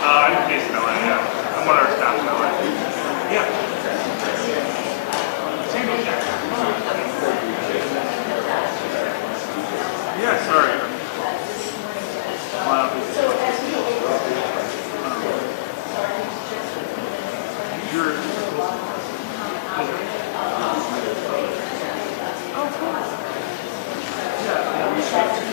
I'm based in LA, yeah. I'm one of our staff in LA. Yeah. Sandy Jack. Yeah, sorry. Wow. You're... Oh, cool. Yeah, we should.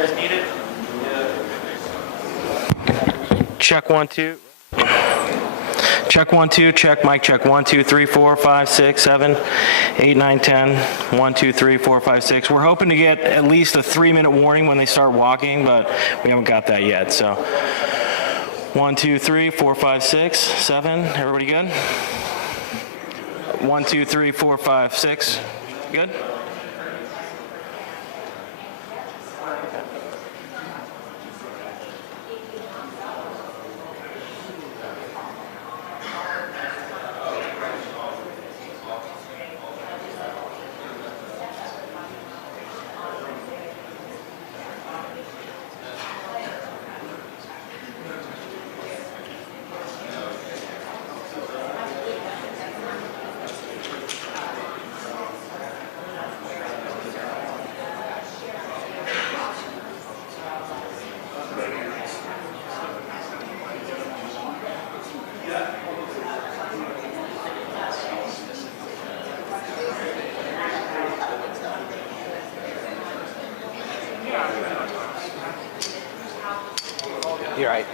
guys need it? Check 1 2. Check 1 2. Check mic check 1 2 3 4 5 6 7 8 9 10 1 2 3 4 5 6. We're hoping to get at least a 3-minute warning when they start walking, but we haven't got that yet. So 1 2 3 4 5 6 7. Everybody good? 1 2 3 4 5 6. Good? You're right.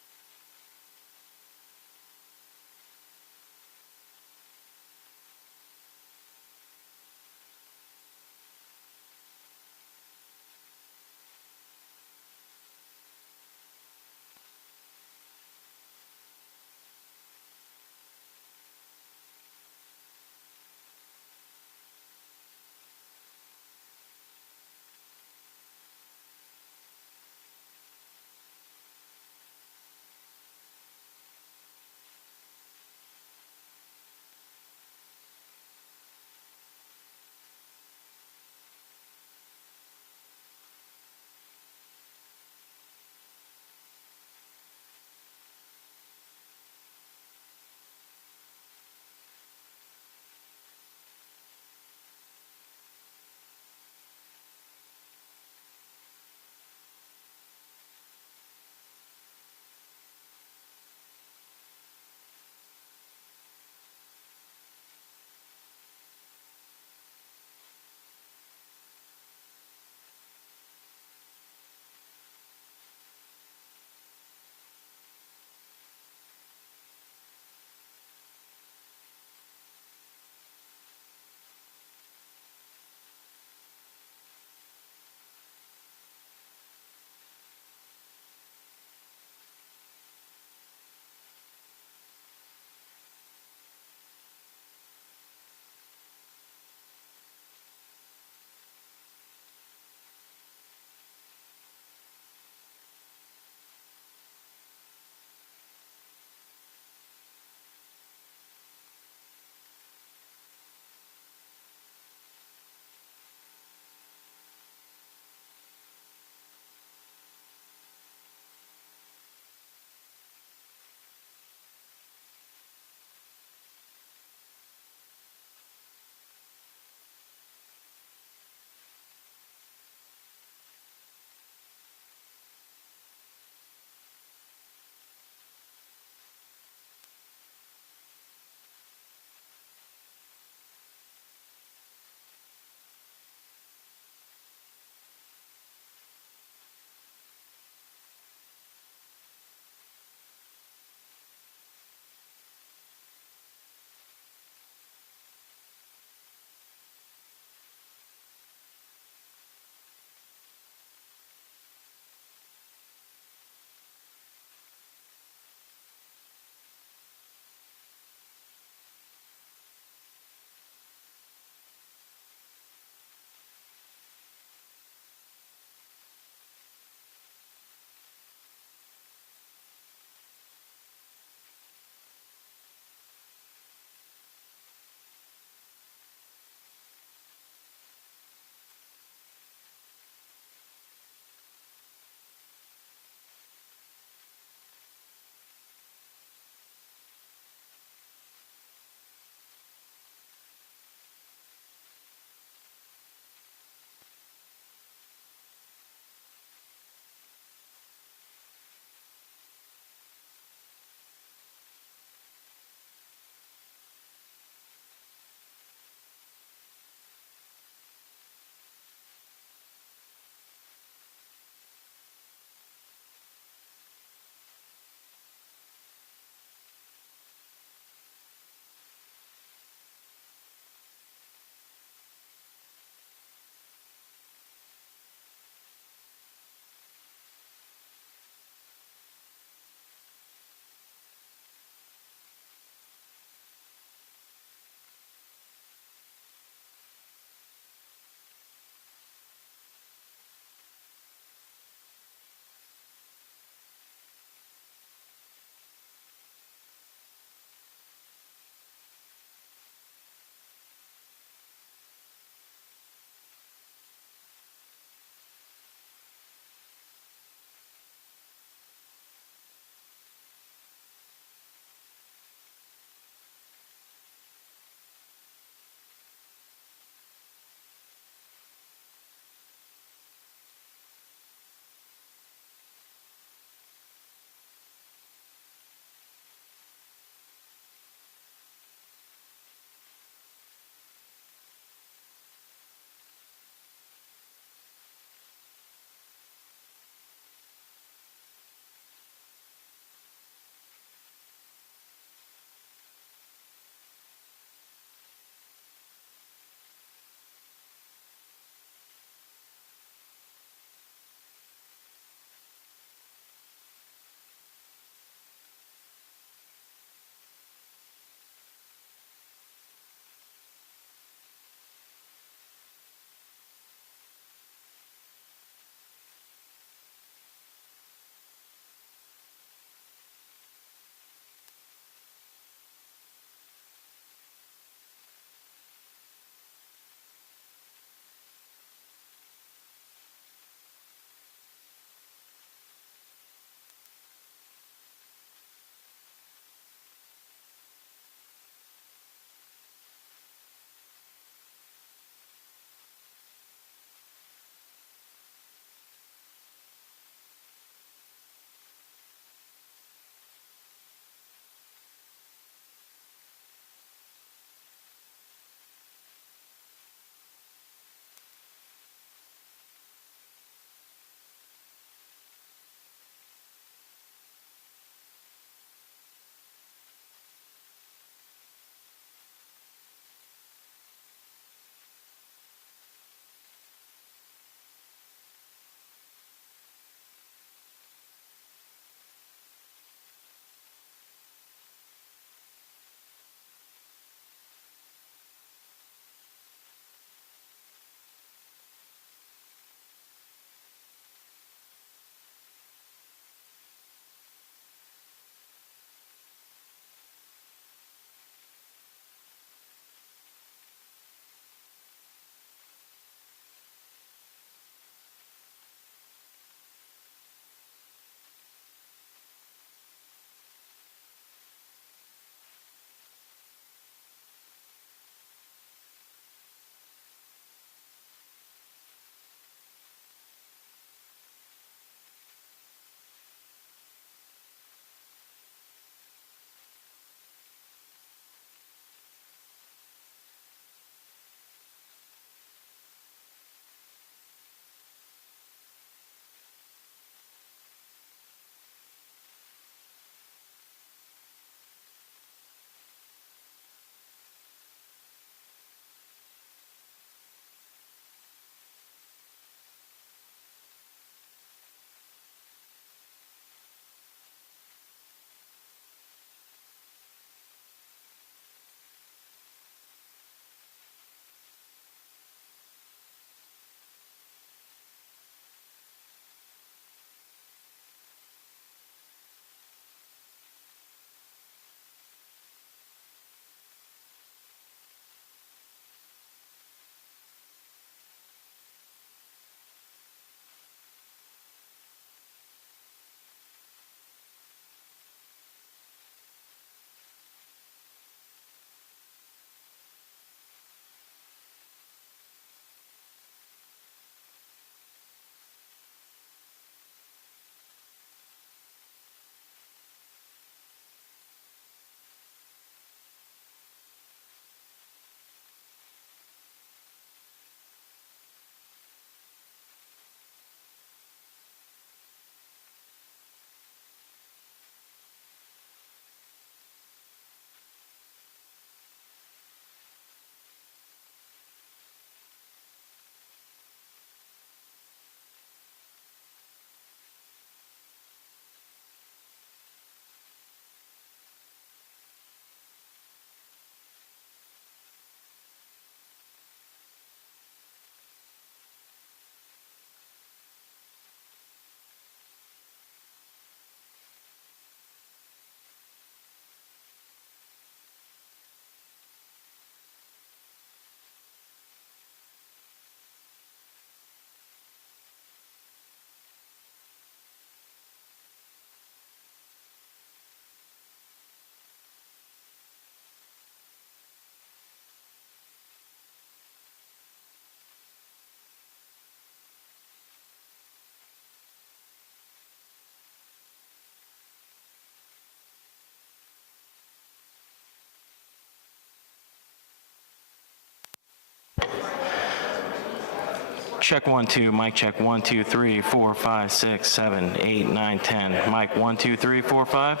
Check 1 2, mic check 1 2 3 4 5 6 7 8 9 10. Mic 1 2 3 4 5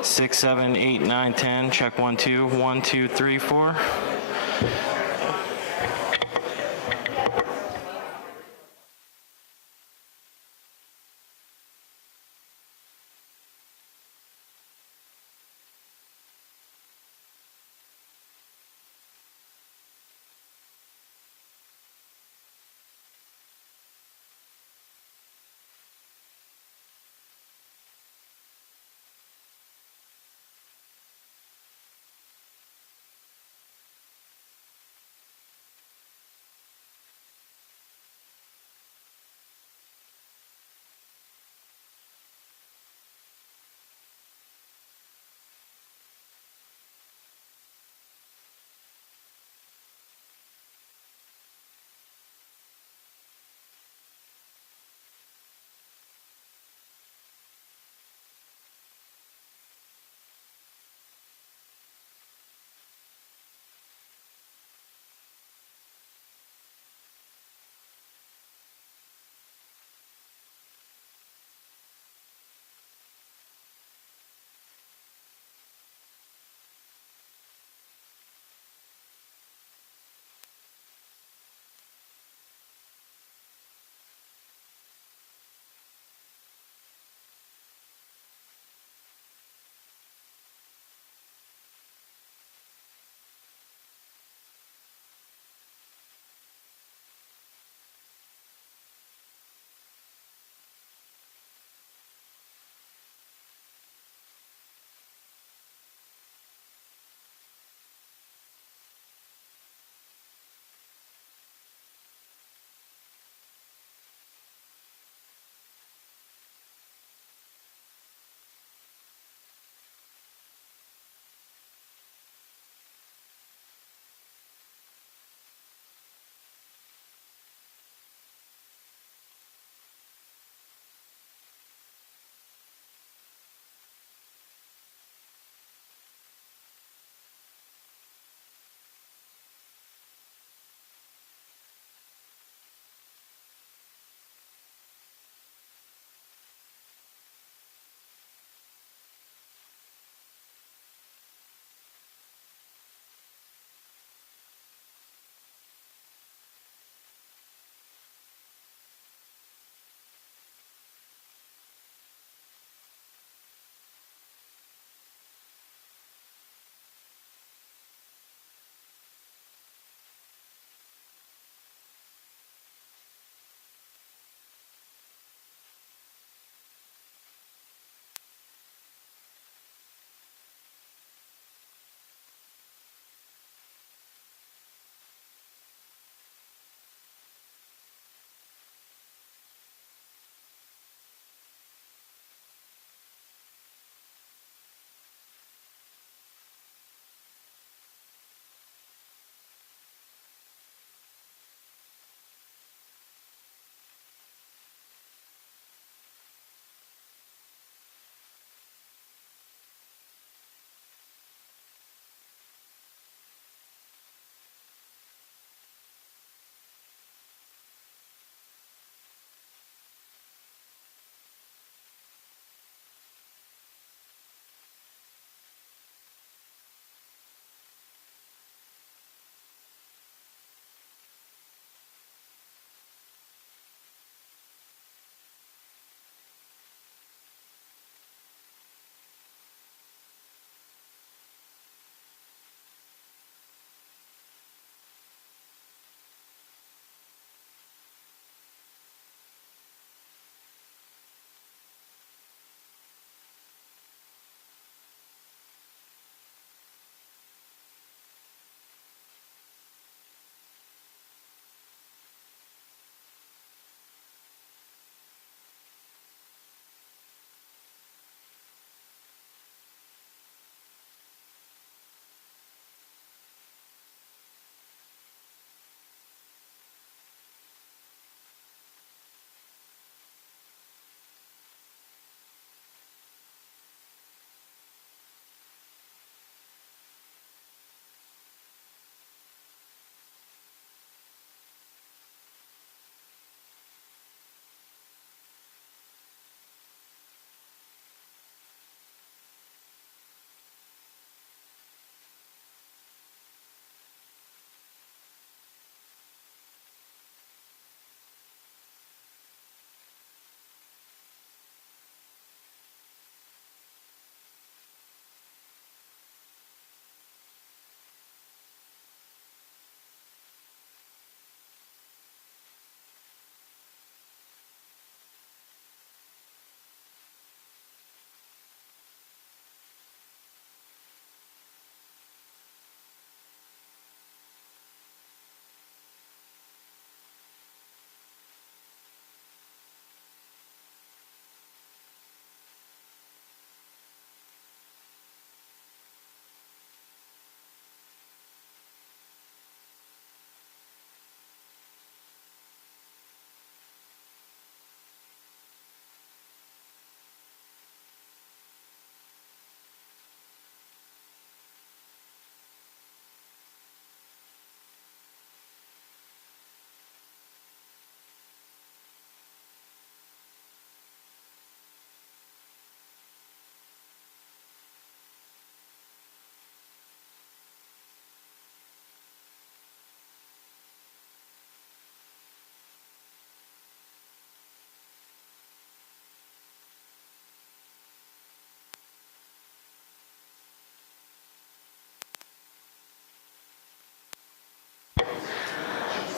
6 7 8 9 10. Check 1 2 1 2 3 4.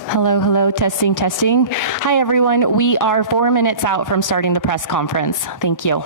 Hello, hello, testing, testing. Hi, everyone. We are 4 minutes out from starting the press conference. Thank you.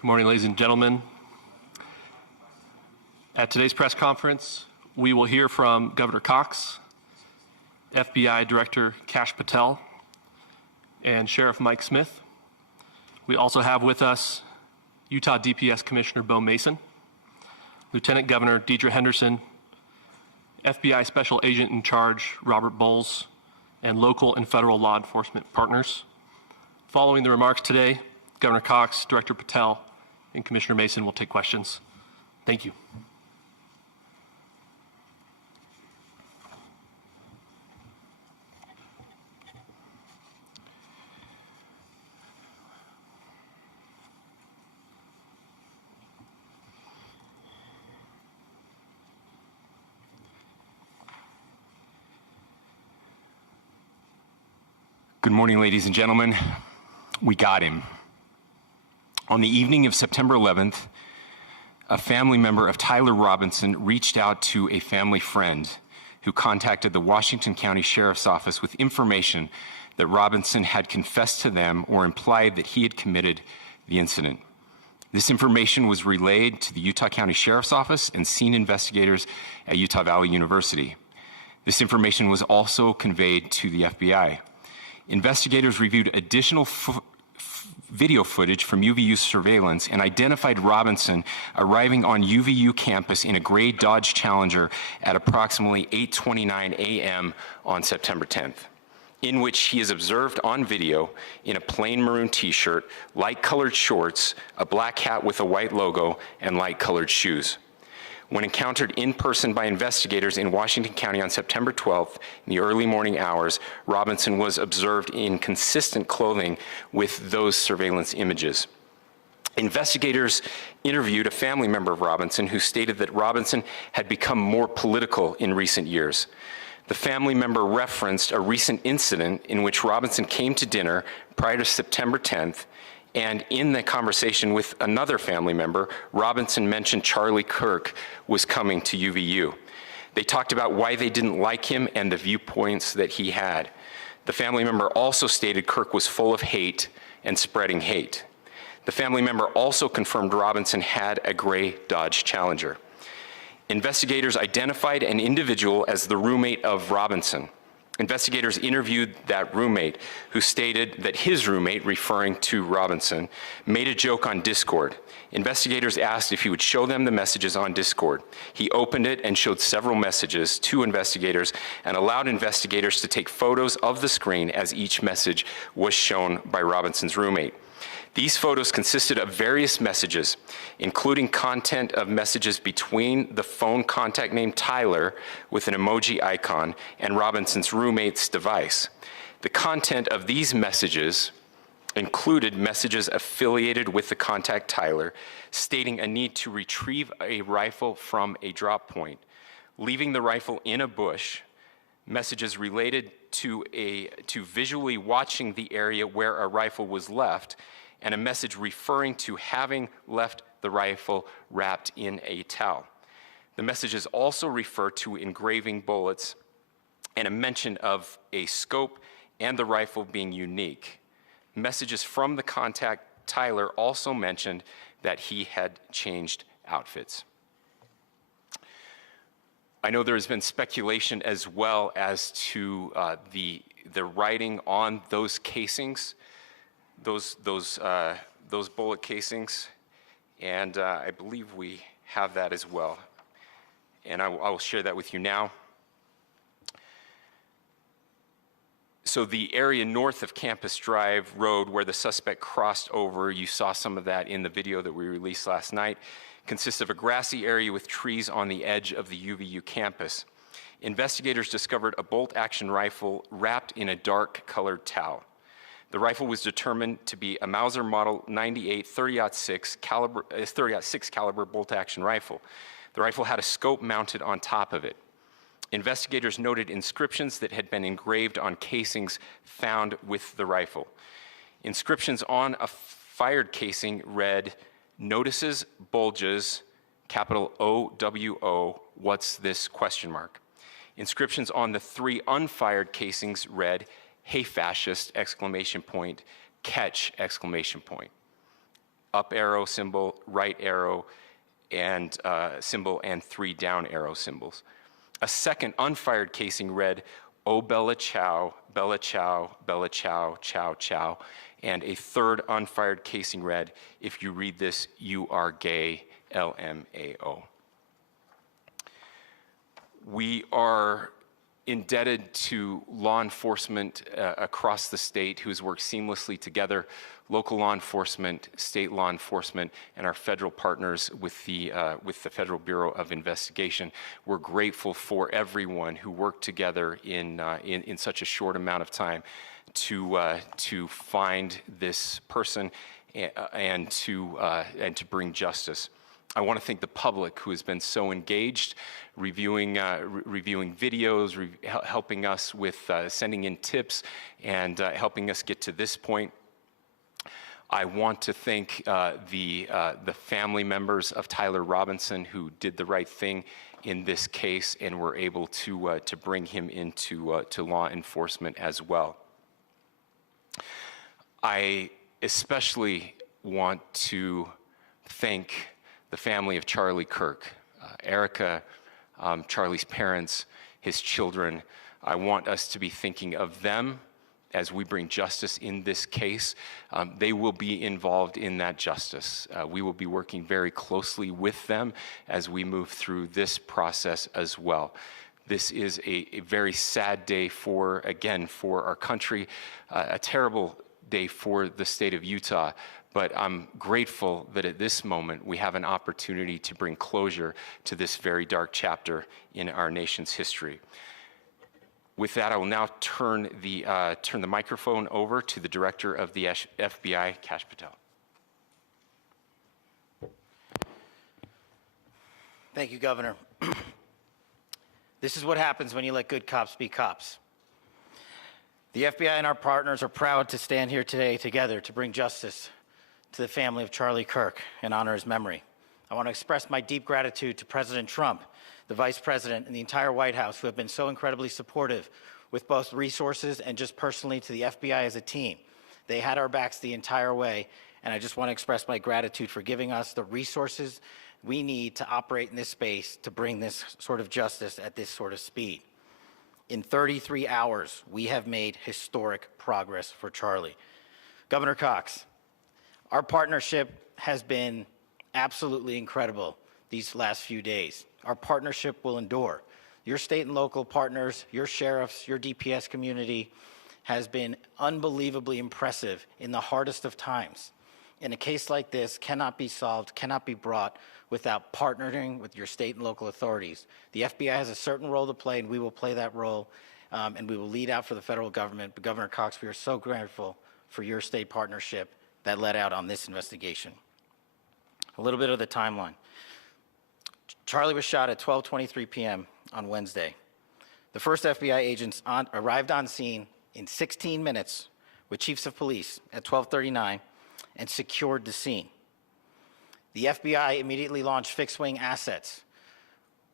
Good morning, ladies and gentlemen. At today's press conference, we will hear from Governor Cox, FBI Director Kash Patel, and Sheriff Mike Smith. We also have with us Utah DPS Commissioner Bo Mason, Lieutenant Governor Deidre Henderson, FBI Special Agent in Charge Robert Bowles, and local and federal law enforcement partners. Following the remarks today, Governor Cox, Director Patel, and Commissioner Mason will take questions. Thank you. Good morning, ladies and gentlemen. We got him. On the evening of September 11th, a family member of Tyler Robinson reached out to a family friend who contacted the Washington County Sheriff's Office with information that Robinson had confessed to them or implied that he had committed the incident. This information was relayed to the Utah County Sheriff's Office and scene investigators at Utah Valley University. This information was also conveyed to the FBI. Investigators reviewed additional video footage from UVU surveillance and identified Robinson arriving on UVU campus in a gray Dodge Challenger at approximately 8:29 a.m. on September 10th, in which he is observed on video in a plain maroon t-shirt, light-colored shorts, a black hat with a white logo, and light-colored shoes. When encountered in person by investigators in Washington County on September 12th, in the early morning hours, Robinson was observed in consistent clothing with those surveillance images. Investigators interviewed a family member of Robinson who stated that Robinson had become more political in recent years. The family member referenced a recent incident in which Robinson came to dinner prior to September 10th, and in the conversation with another family member, Robinson mentioned Charlie Kirk was coming to UVU. They talked about why they didn't like him and the viewpoints that he had. The family member also stated Kirk was full of hate and spreading hate. The family member also confirmed Robinson had a gray Dodge Challenger. Investigators identified an individual as the roommate of Robinson. Investigators interviewed that roommate, who stated that his roommate, referring to Robinson, made a joke on Discord. Investigators asked if he would show them the messages on Discord. He opened it and showed several messages to investigators and allowed investigators to take photos of the screen as each message was shown by Robinson's roommate. These photos consisted of various messages, including content of messages between the phone contact name Tyler with an emoji icon and Robinson's roommate's device. The content of these messages included messages affiliated with the contact Tyler, stating a need to retrieve a rifle from a drop point, leaving the rifle in a bush, messages related to visually watching the area where a rifle was left, and a message referring to having left the rifle wrapped in a towel. The messages also refer to engraving bullets and a mention of a scope and the rifle being unique. Messages from the contact Tyler also mentioned that he had changed outfits. I know there has been speculation as well as to the writing on those casings, those bullet casings, and I believe we have that as well. And I will share that with you now. So the area north of Campus Drive Road where the suspect crossed over, you saw some of that in the video that we released last night, consists of a grassy area with trees on the edge of the UVU campus. Investigators discovered a bolt-action rifle wrapped in a dark-colored towel. The rifle was determined to be a Mauser Model 98 30-06 caliber bolt-action rifle. The rifle had a scope mounted on top of it. Investigators noted inscriptions that had been engraved on casings found with the rifle. Inscriptions on a fired casing read, "Notices, bulges, capital OWO, what's this, question mark." Inscriptions on the 3 unfired casings read, "Hey fascist, exclamation point, catch, exclamation point." up arrow symbol, right arrow, and symbol, and 3 down arrow symbols. A second unfired casing read, "Oh Bella Chow, Bella Chow, Bella Chow, Chow Chow," and a third unfired casing read, "If you read this, you are gay, LMAO." We are indebted to law enforcement across the state who has worked seamlessly together, local law enforcement, state law enforcement, and our federal partners with the Federal Bureau of Investigation. We're grateful for everyone who worked together in such a short amount of time to find this person and to bring justice. I want to thank the public who has been so engaged, reviewing videos, helping us with sending in tips, and helping us get to this point. I want to thank the family members of Tyler Robinson who did the right thing in this case and were able to bring him into to law enforcement as well. I especially want to thank the family of Charlie Kirk, Erica, Charlie's parents, his children. I want us to be thinking of them as we bring justice in this case. They will be involved in that justice. We will be working very closely with them as we move through this process as well. This is a very sad day for our country, a terrible day for the state of Utah. But I'm grateful that at this moment we have an opportunity to bring closure to this very dark chapter in our nation's history. With that, I will now turn the microphone over to the Director of the FBI, Kash Patel. Thank you, Governor. This is what happens when you let good cops be cops. The FBI and our partners are proud to stand here today together to bring justice to the family of Charlie Kirk and honor his memory. I want to express my deep gratitude to President Trump, the Vice President, and the entire White House who have been so incredibly supportive with both resources and just personally to the FBI as a team. They had our backs the entire way, and I just want to express my gratitude for giving us the resources we need to operate in this space to bring this sort of justice at this sort of speed. In 33 hours, we have made historic progress for Charlie. Governor Cox, our partnership has been absolutely incredible these last few days. Our partnership will endure. Your state and local partners, your sheriffs, your DPS community has been unbelievably impressive in the hardest of times. And a case like this cannot be solved, cannot be brought without partnering with your state and local authorities. The FBI has a certain role to play, and we will play that role, and we will lead out for the federal government. But Governor Cox, we are so grateful for your state partnership that led out on this investigation. A little bit of the timeline. Charlie was shot at 12:23 p.m. on Wednesday. The first FBI agents arrived on scene in 16 minutes with chiefs of police at 12:39 and secured the scene. The FBI immediately launched fixed-wing assets.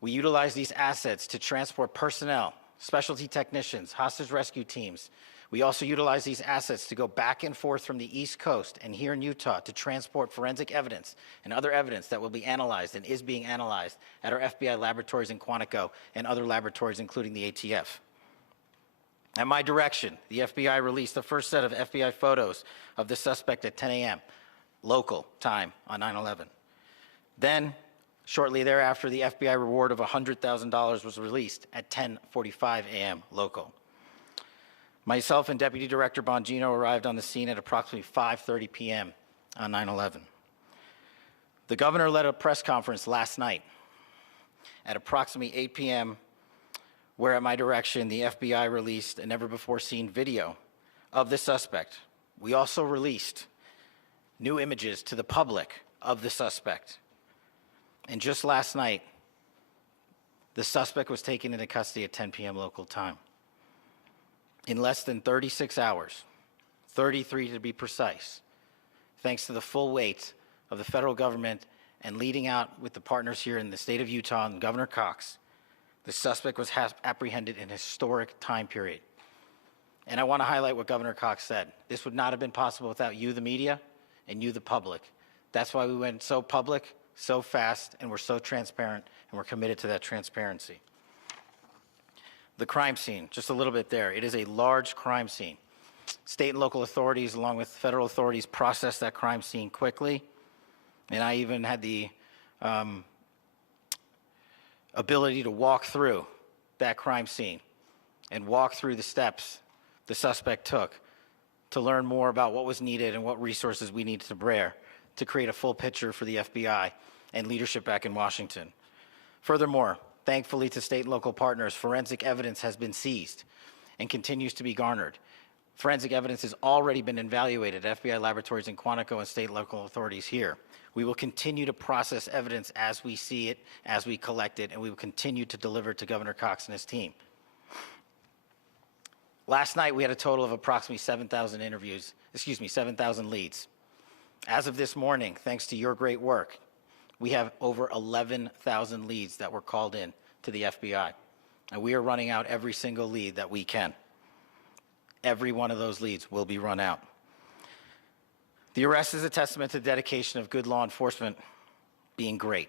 We utilized these assets to transport personnel, specialty technicians, hostage rescue teams. We also utilized these assets to go back and forth from the East Coast and here in Utah to transport forensic evidence and other evidence that will be analyzed and is being analyzed at our FBI laboratories in Quantico and other laboratories, including the ATF. At my direction, the FBI released the first set of FBI photos of the suspect at 10 a.m. local time on 9/11. Then, shortly thereafter, the FBI reward of $100,000 was released at 10:45 a.m. local. Myself and Deputy Director Bongino arrived on the scene at approximately 5:30 p.m. on 9/11. The governor led a press conference last night at approximately 8 p.m., where at my direction, the FBI released a never-before-seen video of the suspect. We also released new images to the public of the suspect. And just last night, the suspect was taken into custody at 10 p.m. local time. In less than 36 hours, 33 to be precise, thanks to the full weight of the federal government and leading out with the partners here in the state of Utah and Governor Cox, the suspect was apprehended in a historic time period. And I want to highlight what Governor Cox said. This would not have been possible without you, the media, and you, the public. That's why we went so public, so fast, and we're so transparent, and we're committed to that transparency. The crime scene, just a little bit there. It is a large crime scene. State and local authorities, along with federal authorities, process that crime scene quickly. And I even had the ability to walk through that crime scene and walk through the steps the suspect took to learn more about what was needed and what resources we needed to bear to create a full picture for the FBI and leadership back in Washington. Furthermore, thankfully to state and local partners, forensic evidence has been seized and continues to be garnered. Forensic evidence has already been evaluated at FBI laboratories in Quantico and state and local authorities here. We will continue to process evidence as we see it, as we collect it, and we will continue to deliver it to Governor Cox and his team. Last night, we had a total of approximately 7,000 leads. As of this morning, thanks to your great work, we have over 11,000 leads that were called in to the FBI. And we are running out every single lead that we can. Every one of those leads will be run out. The arrest is a testament to the dedication of good law enforcement being great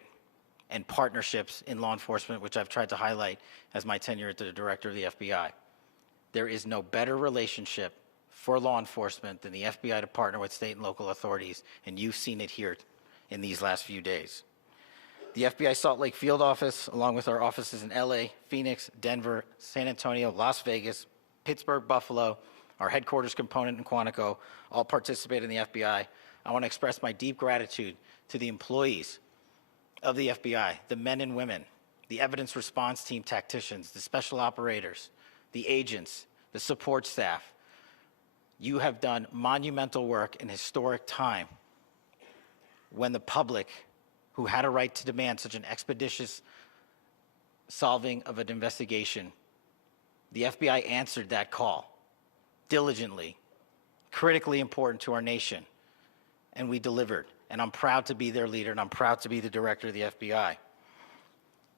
and partnerships in law enforcement, which I've tried to highlight as my tenure as the director of the FBI. There is no better relationship for law enforcement than the FBI to partner with state and local authorities, and you've seen it here in these last few days. The FBI Salt Lake Field Office, along with our offices in LA, Phoenix, Denver, San Antonio, Las Vegas, Pittsburgh, Buffalo, our headquarters component in Quantico, all participate in the FBI. I want to express my deep gratitude to the employees of the FBI, the men and women, the evidence response team tacticians, the special operators, the agents, the support staff. You have done monumental work in historic time when the public, who had a right to demand such an expeditious solving of an investigation, the FBI answered that call diligently, critically important to our nation, and we delivered. And I'm proud to be their leader, and I'm proud to be the director of the FBI.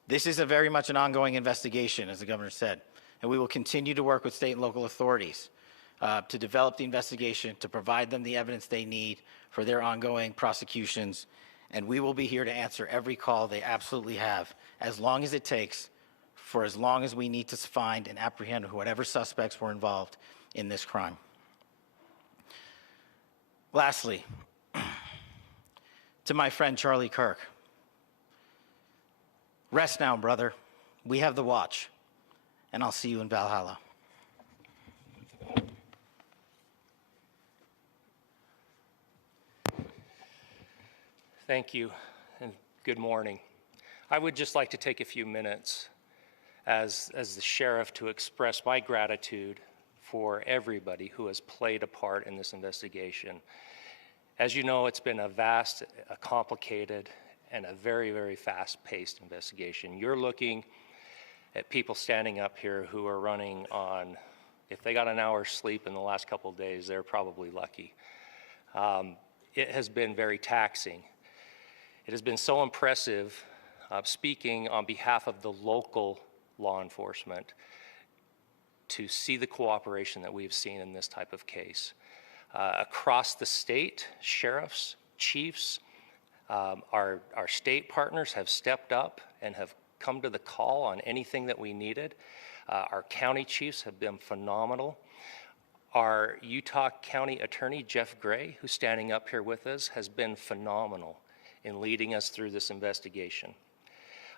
This is very much an ongoing investigation, as the governor said, and we will continue to work with state and local authorities to develop the investigation, to provide them the evidence they need for their ongoing prosecutions, and we will be here to answer every call they absolutely have, as long as it takes, for as long as we need to find and apprehend whatever suspects were involved in this crime. Lastly, to my friend Charlie Kirk, rest now, brother. We have the watch, and I'll see you in Valhalla. Thank you, and good morning. I would just like to take a few minutes as the sheriff to express my gratitude for everybody who has played a part in this investigation. As you know, it's been a vast, a complicated, and a very, very fast-paced investigation. You're looking at people standing up here who are running on, if they got an hour's sleep in the last couple of days, they're probably lucky. It has been very taxing. It has been so impressive, speaking on behalf of the local law enforcement, to see the cooperation that we've seen in this type of case. Across the state, sheriffs, chiefs, our state partners have stepped up and have come to the call on anything that we needed. Our county chiefs have been phenomenal. Our Utah County Attorney, Jeff Gray, who's standing up here with us, has been phenomenal in leading us through this investigation.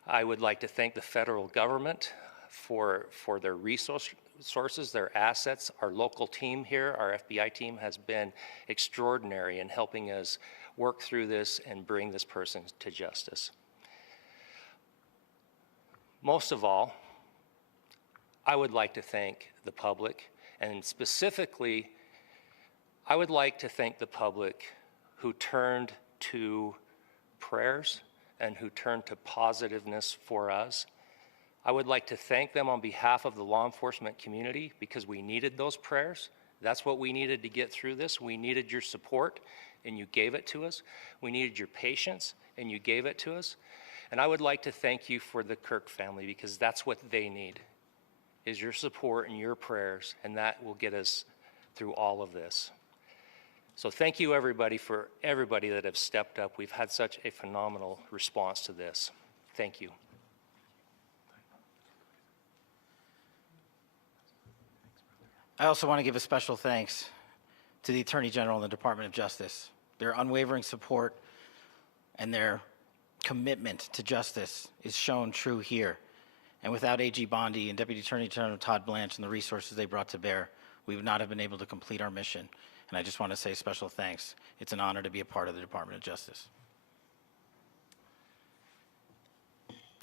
I would like to thank the federal government for their resources, their assets. Our local team here, our FBI team, has been extraordinary in helping us work through this and bring this person to justice. Most of all, I would like to thank the public, and specifically, I would like to thank the public who turned to prayers and who turned to positiveness for us. I would like to thank them on behalf of the law enforcement community, because we needed those prayers. That's what we needed to get through this. We needed your support, and you gave it to us. We needed your patience, and you gave it to us. And I would like to thank you for the Kirk family, because that's what they need, is your support and your prayers, and that will get us through all of this. So thank you everybody for everybody that have stepped up. We've had such a phenomenal response to this. Thank you. I also want to give a special thanks to the Attorney General and the Department of Justice. Their unwavering support and their commitment to justice is shown true here. And without AG Bondi and Deputy Attorney General Todd Blanche and the resources they brought to bear, we would not have been able to complete our mission. And I just want to say special thanks. It's an honor to be a part of the Department of Justice.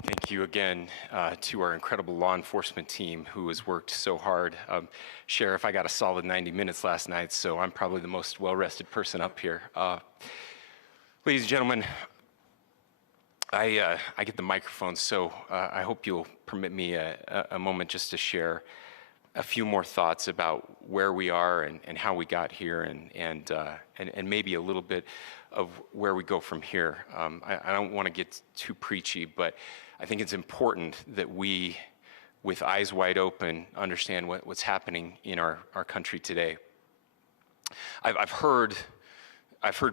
Thank you again to our incredible law enforcement team who has worked so hard. Sheriff, I got a solid 90 minutes last night, so I'm probably the most well-rested person up here. Ladies and gentlemen, I get the microphone, so I hope you'll permit me a moment just to share a few more thoughts about where we are and how we got here and maybe a little bit of where we go from here. I don't want to get too preachy, but I think it's important that we, with eyes wide open, understand what's happening in our country today. I've heard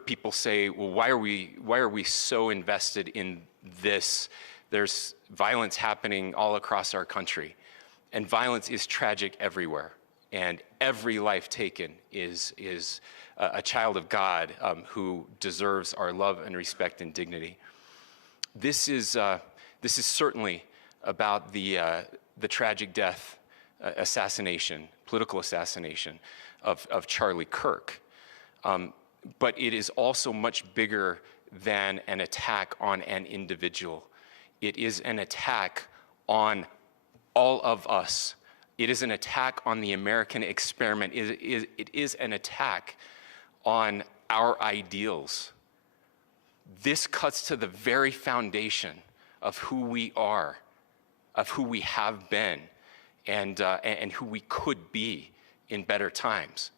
people say, well, why are we so invested in this? There's violence happening all across our country, and violence is tragic everywhere. And every life taken is a child of God who deserves our love and respect and dignity. This is certainly about the tragic death, political assassination of Charlie Kirk. But it is also much bigger than an attack on an individual. It is an attack on all of us. It is an attack on the American experiment. It is an attack on our ideals. This cuts to the very foundation of who we are, of who we have been, and who we could be in better times.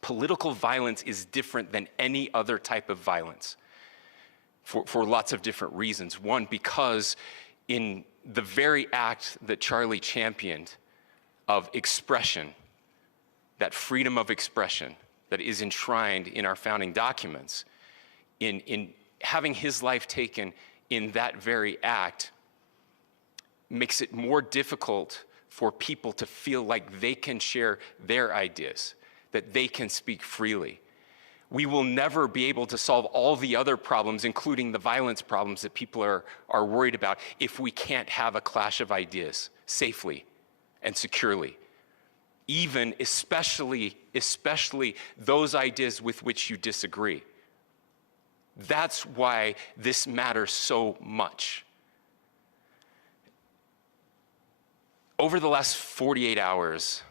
Political violence is different than any other type of violence for lots of different reasons. One, because in the very act that Charlie championed of expression, that freedom of expression that is enshrined in our founding documents, in having his life taken in that very act, makes it more difficult for people to feel like they can share their ideas, that they can speak freely. We will never be able to solve all the other problems, including the violence problems that people are worried about, if we can't have a clash of ideas safely and securely. Even, especially those ideas with which you disagree. That's why this matters so much. Over the last 48 hours,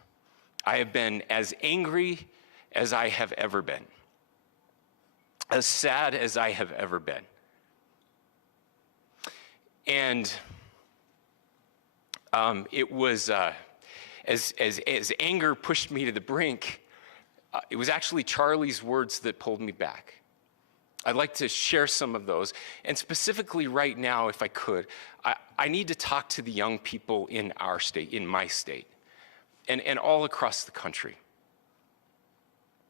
I have been as angry as I have ever been, as sad as I have ever been. And it was, as anger pushed me to the brink, it was actually Charlie's words that pulled me back. I'd like to share some of those. And specifically right now, if I could, I need to talk to the young people in our state, in my state, and all across the country.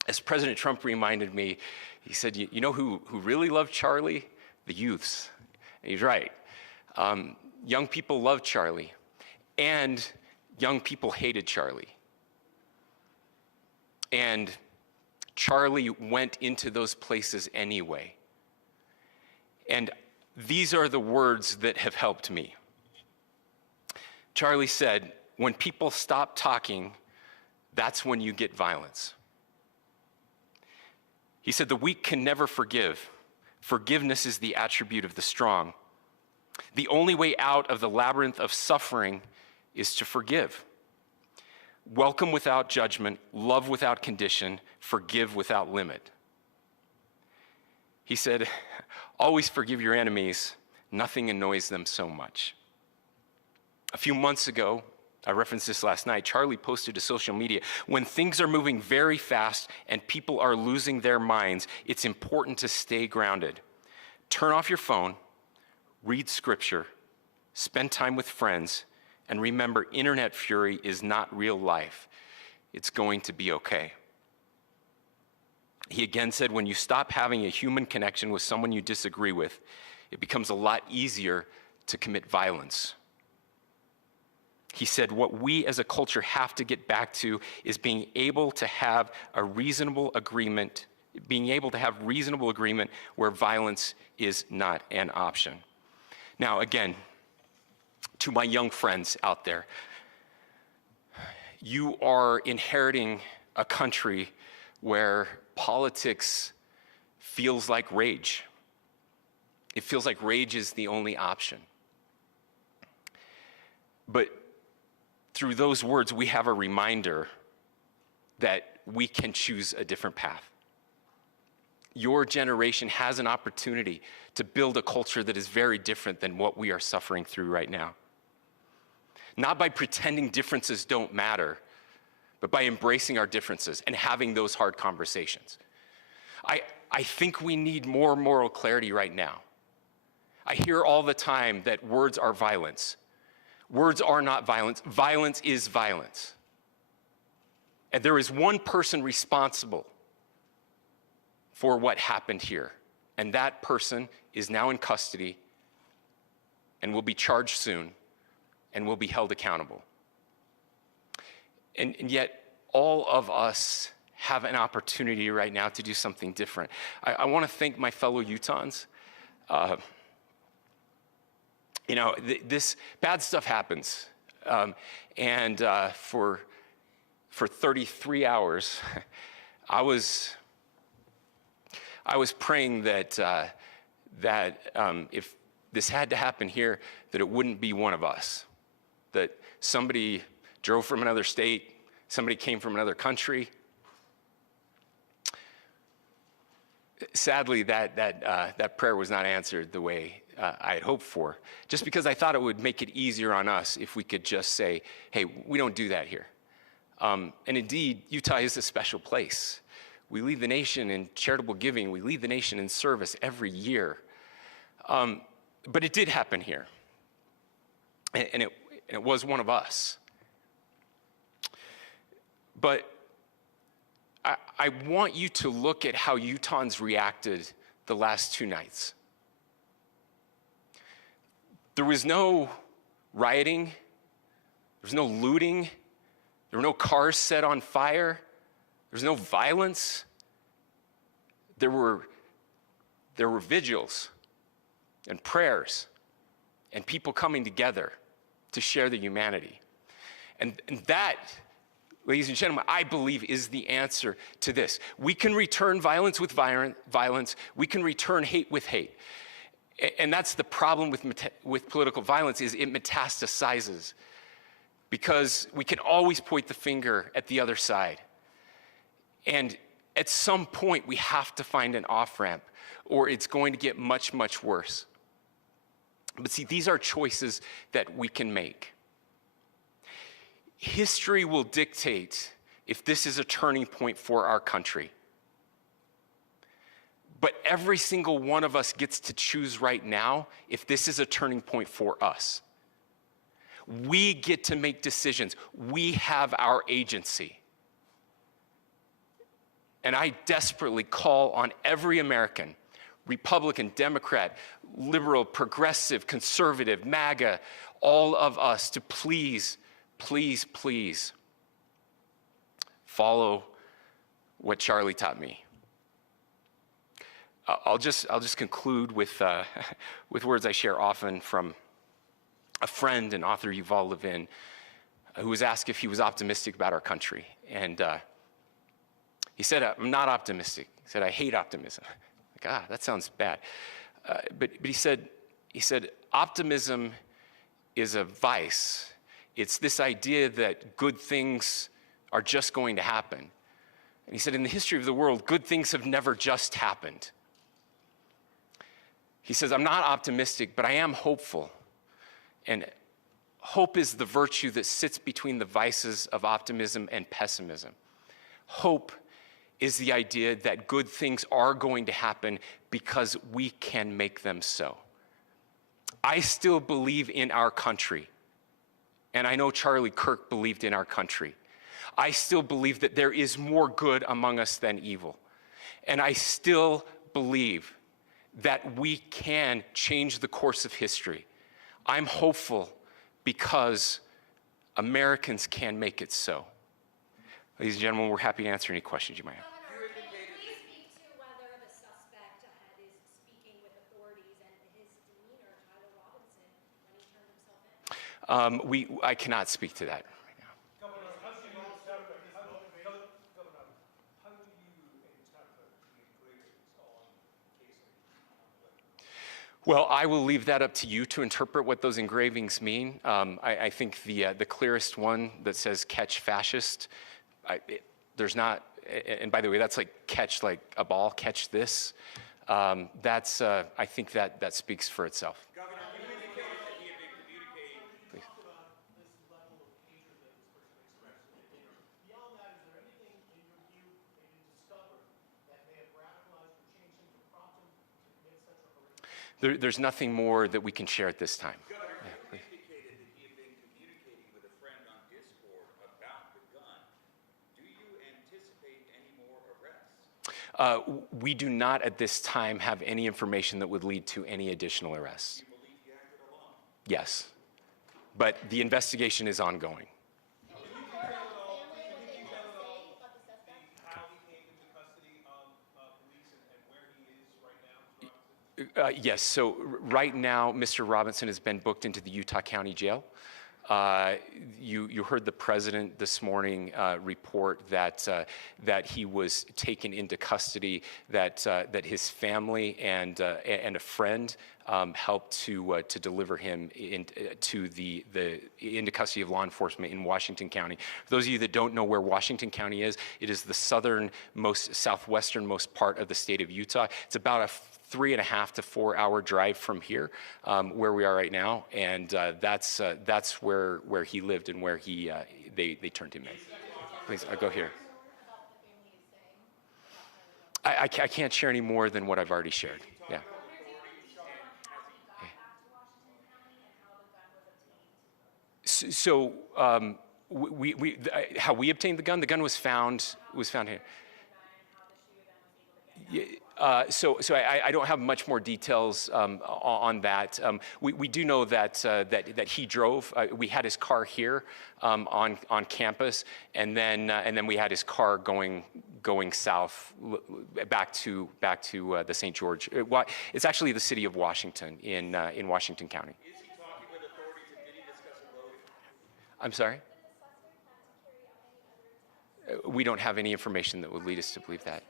As President Trump reminded me, he said, you know who really loved Charlie? The youths. And he's right. Young people loved Charlie, and young people hated Charlie. And Charlie went into those places anyway. And these are the words that have helped me. Charlie said, when people stop talking, that's when you get violence. He said, the weak can never forgive. Forgiveness is the attribute of the strong. The only way out of the labyrinth of suffering is to forgive. Welcome without judgment, love without condition, forgive without limit. He said, always forgive your enemies. Nothing annoys them so much. A few months ago, I referenced this last night, Charlie posted to social media, when things are moving very fast and people are losing their minds, it's important to stay grounded. Turn off your phone, read scripture, spend time with friends, and remember, internet fury is not real life. It's going to be okay. He again said, when you stop having a human connection with someone you disagree with, it becomes a lot easier to commit violence. He said, what we as a culture have to get back to is being able to have a reasonable agreement, where violence is not an option. Now, again, to my young friends out there, you are inheriting a country where politics feels like rage. It feels like rage is the only option. But through those words, we have a reminder that we can choose a different path. Your generation has an opportunity to build a culture that is very different than what we are suffering through right now. Not by pretending differences don't matter, but by embracing our differences and having those hard conversations. I think we need more moral clarity right now. I hear all the time that words are violence. Words are not violence. Violence is violence. And there is one person responsible for what happened here. And that person is now in custody and will be charged soon and will be held accountable. And yet, all of us have an opportunity right now to do something different. I want to thank my fellow Utahns. This bad stuff happens. For 33 hours, I was praying that if this had to happen here, that it wouldn't be one of us. That somebody drove from another state, somebody came from another country. Sadly, that prayer was not answered the way I had hoped for, just because I thought it would make it easier on us if we could just say, hey, we don't do that here. And indeed, Utah is a special place. We lead the nation in charitable giving. We lead the nation in service every year. But it did happen here. And it was one of us. But I want you to look at how Utahns reacted the last 2 nights. There was no rioting. There was no looting. There were no cars set on fire. There was no violence. There were vigils and prayers and people coming together to share the humanity. And that, ladies and gentlemen, I believe is the answer to this. We can return violence with violence. We can return hate with hate. And that's the problem with political violence, is it metastasizes, because we can always point the finger at the other side. And at some point, we have to find an off-ramp, or it's going to get much, much worse. But see, these are choices that we can make. History will dictate if this is a turning point for our country. But every single one of us gets to choose right now if this is a turning point for us. We get to make decisions. We have our agency. And I desperately call on every American, Republican, Democrat, liberal, progressive, conservative, MAGA, all of us to please, please, please follow what Charlie taught me. I'll just conclude with words I share often from a friend and author, Yuval Levin, who was asked if he was optimistic about our country. And he said, I'm not optimistic. He said, I hate optimism. Like, that sounds bad. But he said, optimism is a vice. It's this idea that good things are just going to happen. And he said, in the history of the world, good things have never just happened. He says, I'm not optimistic, but I am hopeful. And hope is the virtue that sits between the vices of optimism and pessimism. Hope is the idea that good things are going to happen because we can make them so. I still believe in our country. And I know Charlie Kirk believed in our country. I still believe that there is more good among us than evil. And I still believe that we can change the course of history. I'm hopeful because Americans can make it so. Ladies and gentlemen, we're happy to answer any questions you might have. Governor, can you please speak to whether the suspect is speaking with authorities and his demeanor, Tyler Robinson, when he turned himself in? I cannot speak to that right now. Governor, how do you interpret the engravings on Casey? Well, I will leave that up to you to interpret what those engravings mean. I think the clearest one that says "catch fascist," there's not, and by the way, that's like catch like a ball, catch this. That's I think that speaks for itself. Governor, you indicated that he had been communicating. Please. This level of hatred that this person expressed in the dinner. Beyond that, is there anything in your view that you discovered that may have radicalized or changed him to prompt him to commit such a horrific? There's nothing more that we can share at this time. Governor, you indicated that he had been communicating with a friend on Discord about the gun. Do you anticipate any more arrests? We do not at this time have any information that would lead to any additional arrests. Do you believe he acted alone? Yes, but the investigation is ongoing. How he came into custody of police and where he is right now, Mr. Robinson? Yes, so right now, Mr. Robinson has been booked into the Utah County Jail. You heard the president this morning report that he was taken into custody, that his family and a friend helped to deliver him into custody of law enforcement in Washington County. For those of you that don't know where Washington County is, it is the southwesternmost part of the state of Utah. It's about a 3.5 to 4 hour drive from here, where we are right now, and that's where he lived and where they turned him in. Please, I'll go here. I can't share any more than what I've already shared. Yeah. So how we obtained the gun was found here. So I don't have much more details on that. We do know that he drove. We had his car here on campus, and then we had his car going south back to the St. George. It's actually the city of Washington in Washington County. Is he talking with authorities and did he discuss a motive? I'm sorry? We don't have any information that would lead us to believe that.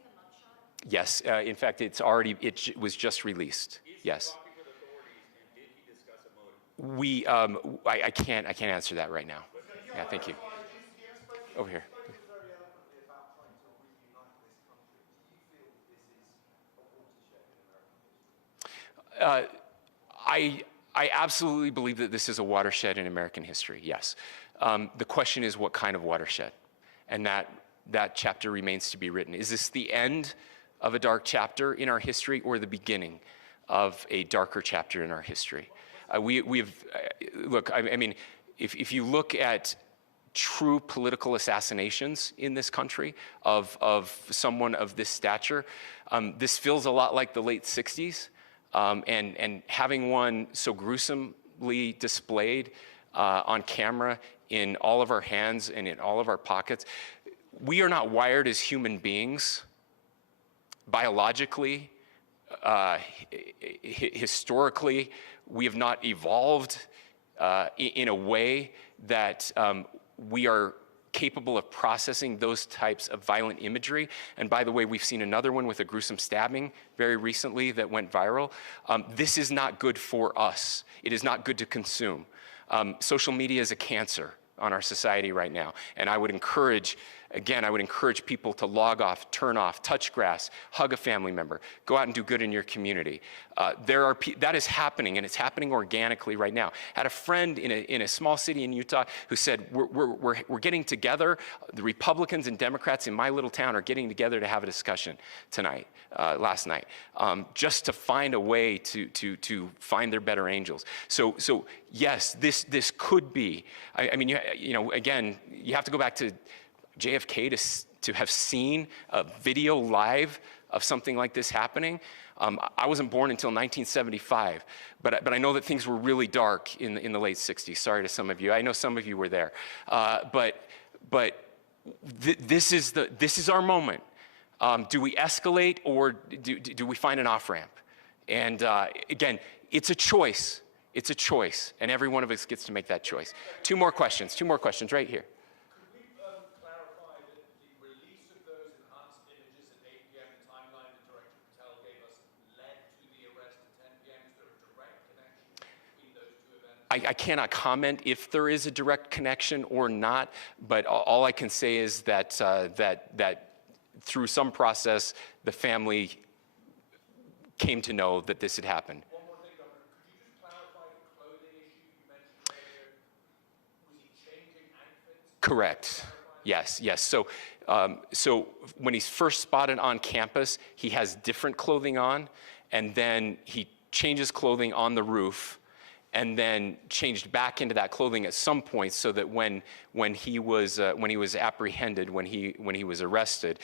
Yes, in fact, it was just released. Yes. Talking with authorities and did he discuss a motive? I can't answer that right now. Yeah, thank you. Over here. I absolutely believe that this is a watershed in American history, yes. The question is what kind of watershed? And that chapter remains to be written. Is this the end of a dark chapter in our history or the beginning of a darker chapter in our history? Look, I mean, if you look at true political assassinations in this country of someone of this stature, this feels a lot like the late 60s. And having one so gruesomely displayed on camera in all of our hands and in all of our pockets, we are not wired as human beings biologically, historically. We have not evolved in a way that we are capable of processing those types of violent imagery. And by the way, we've seen another one with a gruesome stabbing very recently that went viral. This is not good for us. It is not good to consume. Social media is a cancer on our society right now. And I would encourage people to log off, turn off, touch grass, hug a family member, go out and do good in your community. That is happening, and it's happening organically right now. I had a friend in a small city in Utah who said, we're getting together, the Republicans and Democrats in my little town are getting together to have a discussion last night, just to find a way to find their better angels. So yes, this could be, I mean, again, you have to go back to JFK to have seen a video live of something like this happening. I wasn't born until 1975, but I know that things were really dark in the late 60s. Sorry to some of you. I know some of you were there. This is our moment. Do we escalate, or do we find an off-ramp? And again, it's a choice. It's a choice, and every one of us gets to make that choice. Two more questions right here. Could we clarify that the release of those enhanced images at 8 p.m., the timeline that Director Patel gave us, led to the arrest at 10 p.m.? Is there a direct connection between those two events? I cannot comment if there is a direct connection or not, but all I can say is that through some process, the family came to know that this had happened. One more thing, Governor. Could you just clarify the clothing issue you mentioned earlier? Was he changing outfits? Correct. Yes. So when he's first spotted on campus, he has different clothing on, and then he changes clothing on the roof, and then changed back into that clothing at some point, so that when he was apprehended, when he was arrested,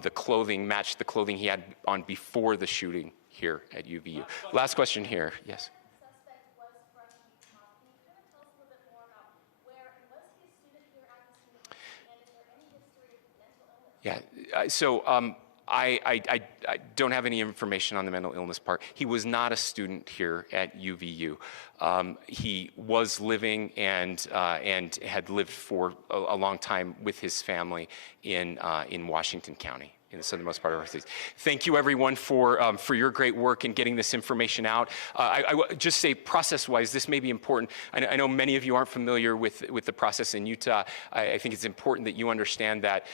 the clothing matched the clothing he had on before the shooting here at UVU. Last question here. Yes. Suspect was freshly taught. Can you kind of tell us a little bit more about where, and was he a student here at this university, and is there any history of mental illness? Yeah. So I don't have any information on the mental illness part. He was not a student here at UVU. He was living and had lived for a long time with his family in Washington County, in the southernmost part of our state. Thank you, everyone, for your great work in getting this information out. I would just say, process-wise, this may be important. I know many of you aren't familiar with the process in Utah. I think it's important that you understand that.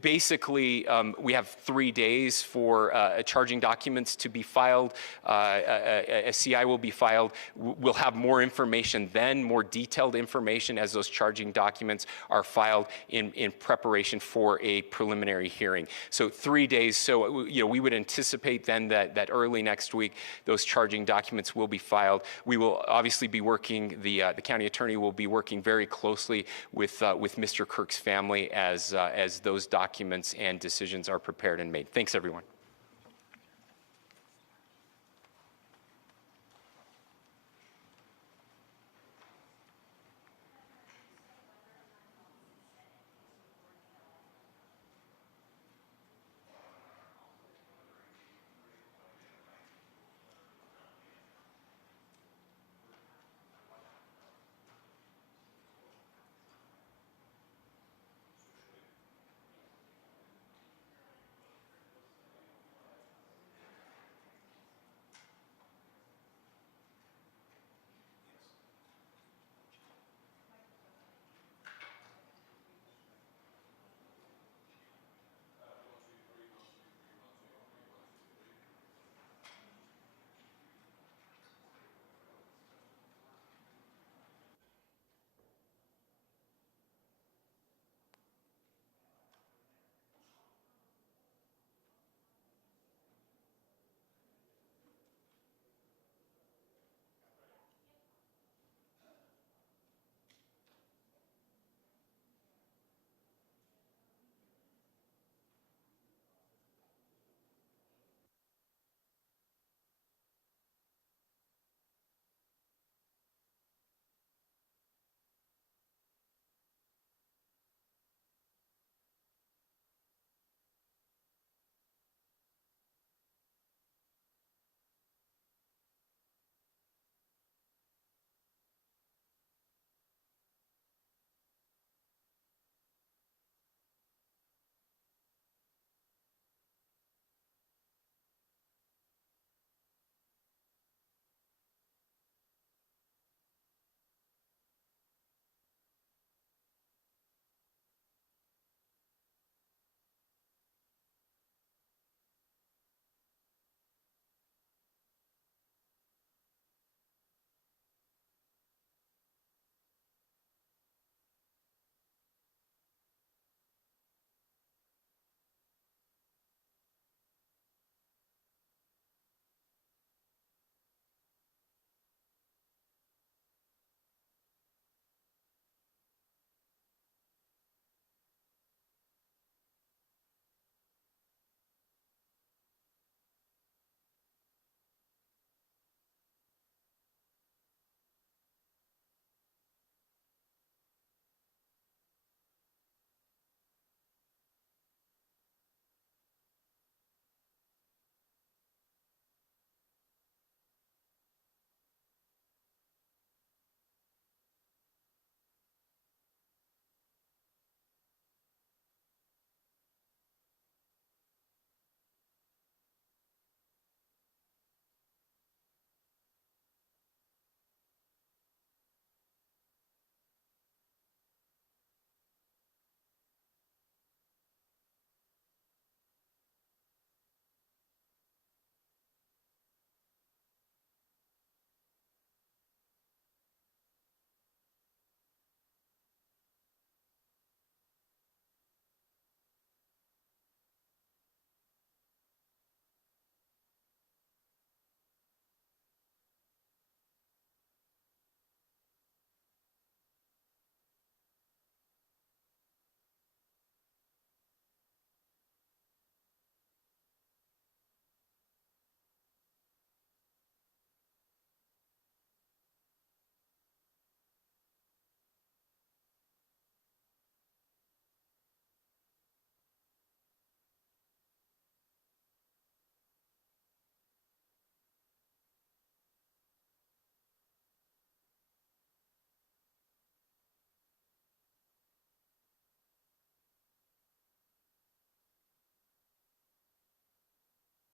Basically, we have 3 days for charging documents to be filed. A CI will be filed. We'll have more information then, more detailed information as those charging documents are filed in preparation for a preliminary hearing. So 3 days. So we would anticipate then that early next week those charging documents will be filed. We will obviously be working. The county attorney will be working very closely with Mr. Kirk's family as those documents and decisions are prepared and made. Thanks, everyone.